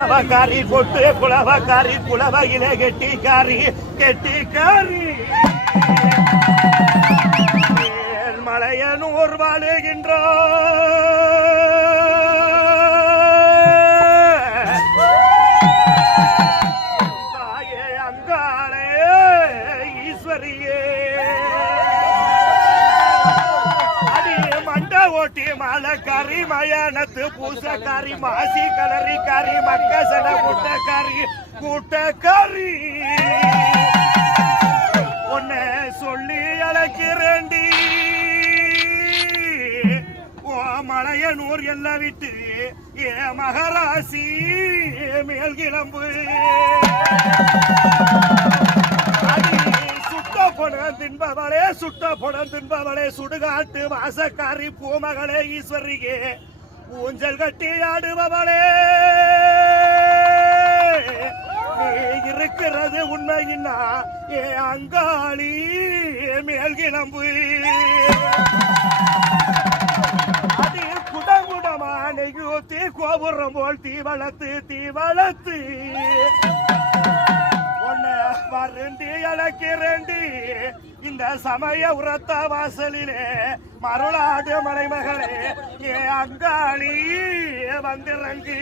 காரி கொட்டு குளவக்காரி குளவையில கெட்டிக்காரி கெட்டிக்காரி மலையனூர் வாழுகின்ற தாயே அங்காளே ஈஸ்வரியே அடி மண்ட ஓட்டி மாலக்காரி மயானத்து பூசக்காரி மாசி கலரிக்காரி மக்கசன கூட்டக்காரி உன்னை சொல்லி அழைக்கிறேண்டி மலையனூர் எல்லாம் விட்டு ஏ மகராசி மேல் கிளம்பு சுட்ட பணம் தின்பவளே சுடுகாட்டு வாசக்காரி பூமகளே ஈஸ்வரியே ஊஞ்சல் கட்டி ஆடுபவளே நீ இருக்கிறது உண்மையின்னா ஏ அங்காளி மேல் கிளம்பு அது குடங்குடமான யூத்தி கோபுரம் போல் தீ வளர்த்து உன்னை வருந்தி அழைக்கிறேண்டி இந்த சமய உரத்த வாசலிலே மருளாடு மலைமகளே ஏ அங்காளி வந்திறங்கி